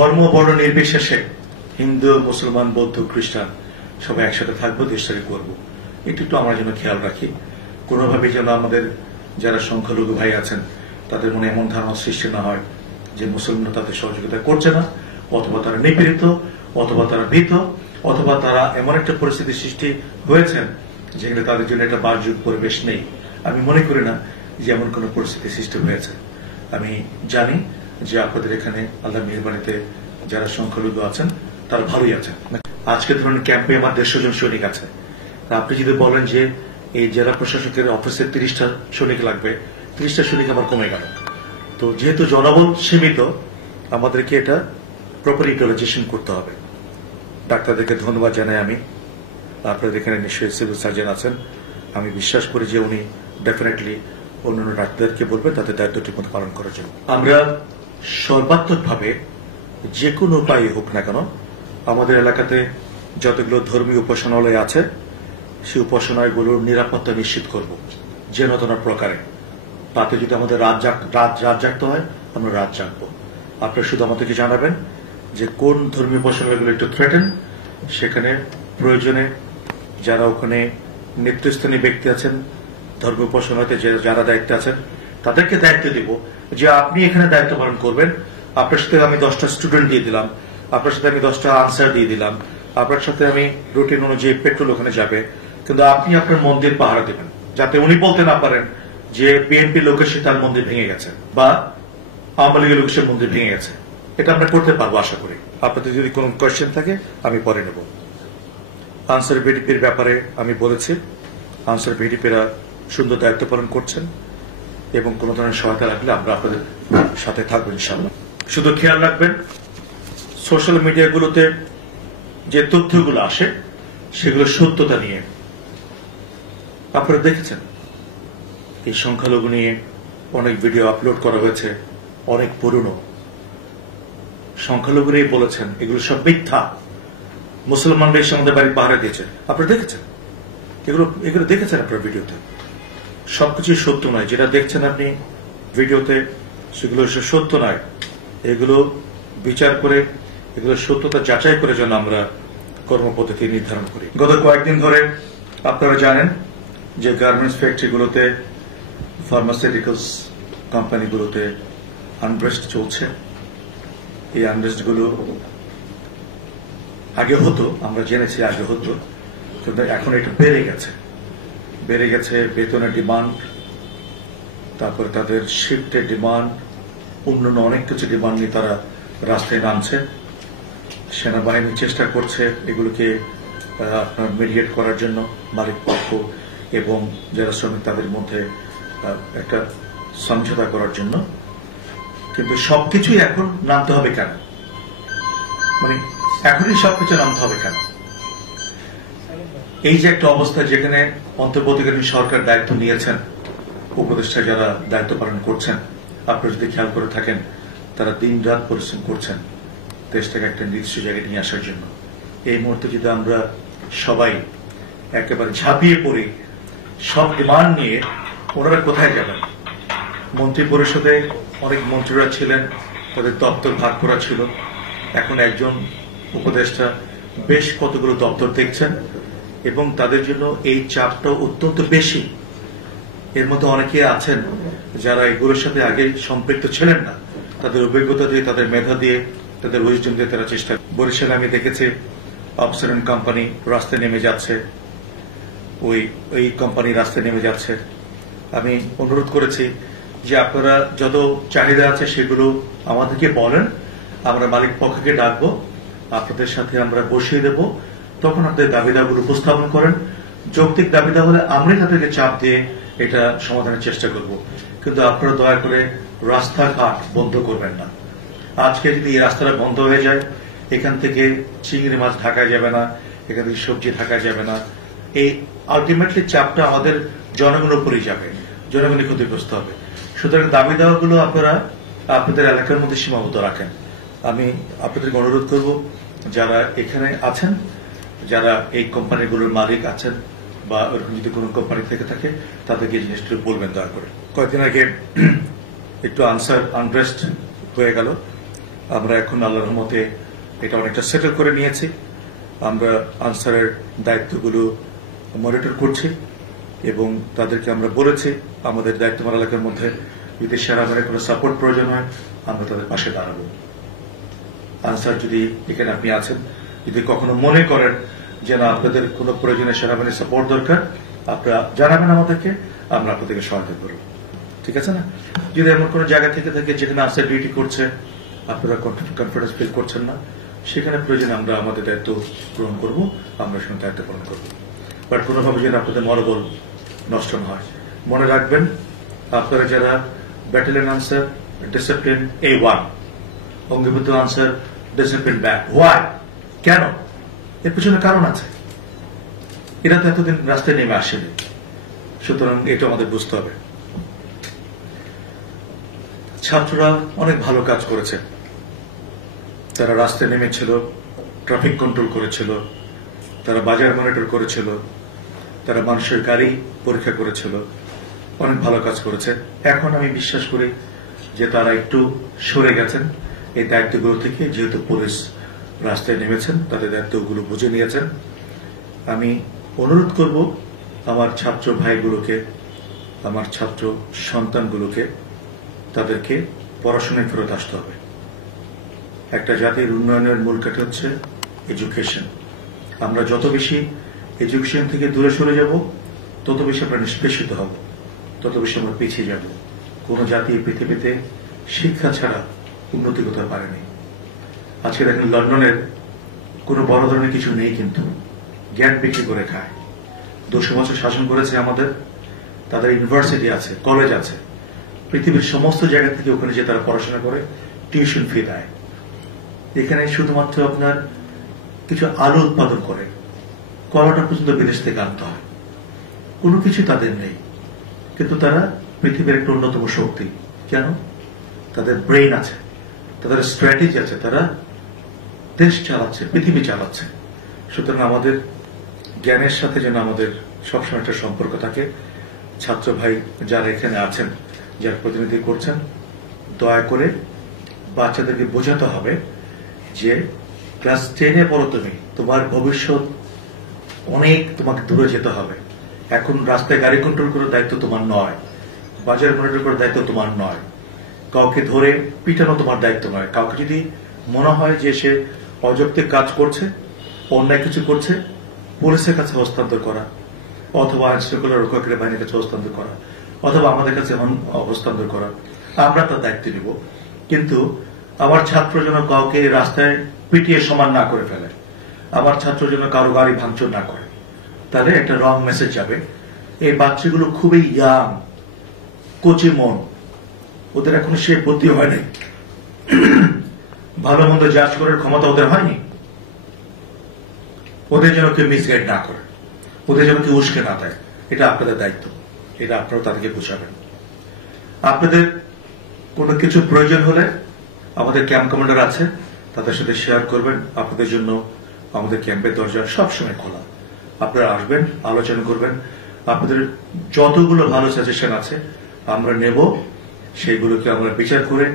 ধর্ম বর্ণ নির্বিশেষে হিন্দু মুসলমান বৌদ্ধ খ্রিস্টান সবাই একসাথে থাকবো, দেশটাকে করবো। একটু আমরা যেন খেয়াল রাখি, কোনোভাবে যেন আমাদের যারা সংখ্যালঘু ভাই আছেন তাদের মনে এমন ধারণা সৃষ্টি না হয় যে মুসলমানরা তাদের সহযোগিতা করছে না, অথবা তারা নিপীড়িত, অথবা তারা ভীত, অথবা তারা এমন একটা পরিস্থিতি সৃষ্টি হয়েছেন যেখানে তাদের জন্য একটা বাসযোগ্য পরিবেশ নেই। আমি মনে করি না যে এমন কোন পরিস্থিতি সৃষ্টি হয়েছে। আমি জানি যে আপনাদের এখানে আল্লাহ মেহেরবানিতে যারা সংখ্যালঘু আছেন তারা ভালোই আছেন। আজকে ধরুন ক্যাম্পে আমার 150 জন সৈনিক আছে। আপনি যদি বলেন যে এই জেলা প্রশাসকের অফিসে 30টা সৈনিক লাগবে, 30টা সৈনিক আবার কমে গেল। তো যেহেতু জনবল সীমিত, আমাদেরকে এটা প্রপার ইউটিলাইজেশন করতে হবে। ডাক্তারদেরকে ধন্যবাদ জানাই আমি। আপনাদের এখানে নিশ্চয়ই সিভিল সার্জন আছেন, আমি বিশ্বাস করি যে উনি ডেফিনেটলি অন্যান্য ডাক্তারদেরকে বলবেন তাদের দায়িত্ব ঠিকমতো পালন করার জন্য। আমরা সর্বাত্মকভাবে যে কোনো উপায় হোক না কেন আমাদের এলাকাতে যতগুলো ধর্মীয় উপাসনালয় আছে সেই উপাসনালয়গুলোর নিরাপত্তা নিশ্চিত করব যেন তেন প্রকারে। তাতে যদি আমাদের রাত জাগতে হয় আমরা রাত জাগবো। আপনারা শুধু আমাদেরকে জানাবেন যে কোন ধর্মীয় উপাসনালয়গুলো একটু থ্রেটেন, সেখানে প্রয়োজনে যারা ওখানে নেতৃস্থানীয় ব্যক্তি আছেন, ধর্মীয় উপাসনালয়তে যারা দায়িত্বে আছেন তাদেরকে দায়িত্ব দিব যে আপনি এখানে দায়িত্ব পালন করবেন। আপনার সাথে আমি 10টা স্টুডেন্ট দিয়ে দিলাম, আপনার সাথে আমি 10টা আনসার দিয়ে দিলাম, আপনার সাথে আমি রুটিন অনুযায়ী পেট্রোল ওখানে যাবে, কিন্তু আপনি আপনার মন্দির পাহারা দেবেন যাতে উনি বলতে না পারেন যে বিএনপি লোকের সাথে তার মন্দির ভেঙে গেছে বা আওয়ামী লীগের লোকের সাথে মন্দির ভেঙে গেছে। এটা আমরা করতে পারবো আশা করি। আপনাদের যদি কোনো কোয়েশ্চেন থাকে আমি পরে নেব। আনসার ভিডিপির ব্যাপারে আমি বলেছি, আনসার ভিডিপিরা সুন্দর দায়িত্ব পালন করছেন এবং কোনো ধরনের সহায়তা লাগলে আমরা আপনাদের সাথে থাকবো ইনশাআল্লাহ। শুধু খেয়াল রাখবেন সোশ্যাল মিডিয়াগুলোতে যে তথ্যগুলো আসে সেগুলো সত্যতা নিয়ে। আপনারা দেখেছেন এই সংখ্যালঘু নিয়ে অনেক ভিডিও আপলোড করা হয়েছে, অনেক পুরনো। সংখ্যালঘুরাই বলেছেন এগুলো সব মিথ্যা, মুসলমানরা এসে আমাদের বাড়ি পাহারা দিয়েছে। আপনারা দেখেছেন এগুলো দেখেছেন আপনার ভিডিওতে। সবকিছু সত্য নয়, যেটা দেখছেন আপনি ভিডিওতে সেগুলো সত্য নয়। এগুলো বিচার করে এগুলো সত্যতা যাচাই করে যেন আমরা কর্মপদ্ধতি নির্ধারণ করি। গত কয়েকদিন ধরে আপনারা জানেন যে গার্মেন্টস ফ্যাক্টরিগুলোতে, ফার্মাসিউটিক্যালস কোম্পানিগুলোতে আনরেস্ট চলছে। এই আনরেস্ট গুলো আগে হতো, আমরা জেনেছি আগে হতো, কিন্তু এখন এটা বেড়ে গেছে বেতনের ডিমান্ড, তারপরে তাদের শিফটের ডিমান্ড, অন্যান্য অনেক কিছু ডিমান্ড নিয়ে তারা রাস্তায় নামছে। সেনাবাহিনী চেষ্টা করছে এগুলোকে আপনার মিডিয়েট করার জন্য, মালিক পক্ষ এবং যারা শ্রমিক তাদের মধ্যে একটা সমঝোতা করার জন্য। কিন্তু সবকিছুই এখন নামতে হবে কেন? মানে এখনই সবকিছু নামতে হবে কেন? এই যে একটা অবস্থা যেখানে অন্তর্বর্তীকালীন সরকার দায়িত্ব নিয়েছেন, উপদেষ্টা যারা দায়িত্ব পালন করছেন, আপনারা যদি খেয়াল করে থাকেন তারা দিন রাত পরিশ্রম করছেন দেশটাকে একটা নির্দিষ্ট জায়গায় নিয়ে আসার জন্য। এই মুহূর্তে যদি আমরা সবাই একেবারে ঝাঁপিয়ে পড়ি সব ডিমান্ড নিয়ে, ওনারা কোথায় যাবেন? মন্ত্রী পরিষদে অনেক মন্ত্রীরা ছিলেন, তাদের দপ্তর ভাগ করা ছিল। এখন একজন উপদেষ্টা বেশ কতগুলো দপ্তর দেখছেন এবং তাদের জন্য এই চাপটা অত্যন্ত বেশি। এর মধ্যে অনেকে আছেন যারা এগুলোর সাথে আগে সম্পৃক্ত ছিলেন না, তাদের অভিজ্ঞতা দিয়ে, তাদের মেধা দিয়ে, তাদের উইজডম দিয়ে তারা চেষ্টা। বরিশালে আমি দেখেছি অবসারন কোম্পানি রাস্তায় নেমে যাচ্ছে, ওই কোম্পানি রাস্তায় নেমে যাচ্ছে। আমি অনুরোধ করেছি যে আপনারা যত চাহিদা আছে সেগুলো আমাদেরকে বলেন, আমরা মালিক পক্ষকে ডাকবো, আপনাদের সাথে আমরা বসিয়ে দেব, তখন আপনাদের দাবিদাগুলো উপস্থাপন করেন। যৌক্তিক দাবিদা হলে আমরাই তাদেরকে চাপ দিয়ে এটা সমাধানের চেষ্টা করব। কিন্তু আপনারা দয়া করে রাস্তাঘাট বন্ধ করবেন না। আজকে যদি এই রাস্তাটা বন্ধ হয়ে যায়, এখান থেকে চিংড়ি মাছ ঢাকায় যাবে না, এখান থেকে সবজি ঢাকায় যাবে না। এই আলটিমেটলি চাপটা আমাদের জনগণের উপরেই যাবে, জনগণই ক্ষতিগ্রস্ত হবে। সুতরাং দাবি দাওয়াগুলো আপনারা আপনাদের এলাকার মধ্যে সীমাবদ্ধ রাখেন। আমি আপনাদেরকে অনুরোধ করব যারা এখানে আছেন, যারা এই কোম্পানিগুলোর মালিক আছেন বা ওরকম যদি কোনো কোম্পানি থেকে থাকে তাদেরকে এই জিনিসটা বলবেন দয়া করে। কয়েকদিন আগে একটু আনরেস্ট হয়ে গেল আমরা এখন আল্লাহর রহমতে এটা অনেকটা সেটেল করে নিয়েছি। আমরা আনসারের দায়িত্বগুলো মনিটর করছি এবং তাদেরকে আমরা বলেছি আমাদের দায়িত্বমান এলাকার মধ্যে যদি সেনাবাহিনীর কোনো সাপোর্ট প্রয়োজন হয় আমরা তাদের পাশে দাঁড়াবো। আনসার যদি এখানে আপনি আছেন, যদি কখনো মনে করেন যে না আপনাদের কোনো প্রয়োজনে সেনাবাহিনীর সাপোর্ট দরকার, আপনারা জানাবেন আমাদেরকে, আমরা আপনাদেরকে সহায়তা করব। ঠিক আছে না? যদি এমন কোনো জায়গা থেকে থাকে যেখানে আনসার ডিউটি করছে, আপনারা কনফিডেন্স ফিল করছেন না, সেখানে প্রয়োজনে আমরা আমাদের দায়িত্ব পূরণ করব, আমরা সেখানে দায়িত্ব পালন করব। বাট কোনোভাবে যেন আপনাদের মনোবল নষ্ট না হয়। মনে রাখবেন, আপনারা যারা ব্যাটালিয়ন আনসার ডিসিপ্লিন A1, অঙ্গীভূত আনসার ডিসিপ্লিন ব্যাক, ওয়াই, কেন? এর পিছনে কারণ আছে। এরা তো এতদিন রাস্তায় নেমে আসেনি, সুতরাং এটা আমাদের বুঝতে হবে। ছাত্ররা অনেক ভালো কাজ করেছে। তারা রাস্তায় নেমেছিল, ট্রাফিক কন্ট্রোল করেছিল, তারা বাজার মনিটর করেছিল, তারা মানুষের গাড়ি পরীক্ষা করেছিল, অনেক ভালো কাজ করেছে। এখন আমি বিশ্বাস করি যে তারা একটু সরে গেছেন এই দায়িত্বগুলো থেকে, যেহেতু পুলিশ রাস্তায় নেমেছেন, তাদের দায়িত্বগুলো বুঝে নিয়েছেন। আমি অনুরোধ করব আমার ছাত্র ভাইগুলোকে, আমার ছাত্র সন্তানগুলোকে, তাদেরকে পড়াশোনায় ফেরত আসতে হবে। একটা জাতির উন্নয়নের মূল কাঠি হচ্ছে এডুকেশন। আমরা যত বেশি এডুকেশন থেকে দূরে সরে যাব, তত বেশি আমরা নিষ্পেষিত হব, তত বেশি আমরা পিছিয়ে যাব। কোনো জাতি পৃথিবীতে শিক্ষা ছাড়া উন্নতি করতে পারেনি। আজকে দেখেন লন্ডনের কোনো বড় ধরনের কিছু নেই, কিন্তু জ্ঞান বিক্রি করে খায়। 200 বছর শাসন করেছে আমাদের, তাদের ইউনিভার্সিটি আছে, কলেজ আছে, পৃথিবীর সমস্ত জায়গা থেকে ওখানে যে তারা পড়াশোনা করে, টিউশন ফি দেয়। এখানে শুধুমাত্র আপনার কিছু আলু উৎপাদন করে, কলাটা পর্যন্ত বিদেশ থেকে আনতে হয়, কোনো কিছু তাদের নেই। কিন্তু তারা পৃথিবীর একটা অন্যতম শক্তি। কেন? তাদের ব্রেইন আছে, তাদের স্ট্র্যাটেজি আছে, তারা দেশ চালাচ্ছে, পৃথিবী চালাচ্ছে। সুতরাং আমাদের জ্ঞানের সাথে যেন আমাদের সবসময় একটা সম্পর্ক থাকে। ছাত্র ভাই যারা এখানে আছেন, যারা প্রতিনিধি করছেন, দয়া করে বাচ্চাদেরকে বোঝাতে হবে যে ক্লাস 10-এ পড়ো তুমি, তোমার ভবিষ্যৎ অনেক, তোমাকে দূরে যেতে হবে। এখন রাস্তায় গাড়ি কন্ট্রোল করার দায়িত্ব তোমার নয়, বাজার মনিটর করার দায়িত্ব তোমার নয়, কাউকে ধরে পিটানো তোমার দায়িত্ব নয়। কাউকে যদি মনে হয় যে সে অযৌক্তিক কাজ করছে, অন্যায় কিছু করছে, পুলিশের কাছে হস্তান্তর করা, অথবা আইন শৃঙ্খলা রক্ষাকারী বাহিনীর কাছে হস্তান্তর করা, অথবা আমাদের কাছে হস্তান্তর করা, আমরা তার দায়িত্ব নিব। কিন্তু আমার ছাত্র যেন কাউকে রাস্তায় পিটিয়ে সমান না করে ফেলে, আমার ছাত্র যেন কারো গাড়ি ভাঙচুর না করে, তাহলে একটা রং মেসেজ যাবে। এই বাচ্চাগুলো খুবই ইয়াং, কচি মন, ওদের এখন সে বুদ্ধি হয়নি, ভালো মন্দ জাজ করার ক্ষমতা ওদের হয়নি। ওদের যেন কেউ মিসগাইড না করে, ওদের যেন কেউ উস্কে না দেয়। এটা আপনাদের দায়িত্ব, এটা আপনারা তাদেরকে বোঝাবেন। আপনাদের কোনো কিছু প্রয়োজন হলে আমাদের ক্যাম্প কমান্ডার আছে, তাদের সাথে শেয়ার করবেন। আপনাদের জন্য আমাদের ক্যাম্পের দরজা সবসময় খোলা। আপনারা আসবেন, আলোচনা করবেন। আপনাদের যতগুলো ভালো সাজেশন আছে আমরা নেব, সেইগুলোকে আমরা বিচার করে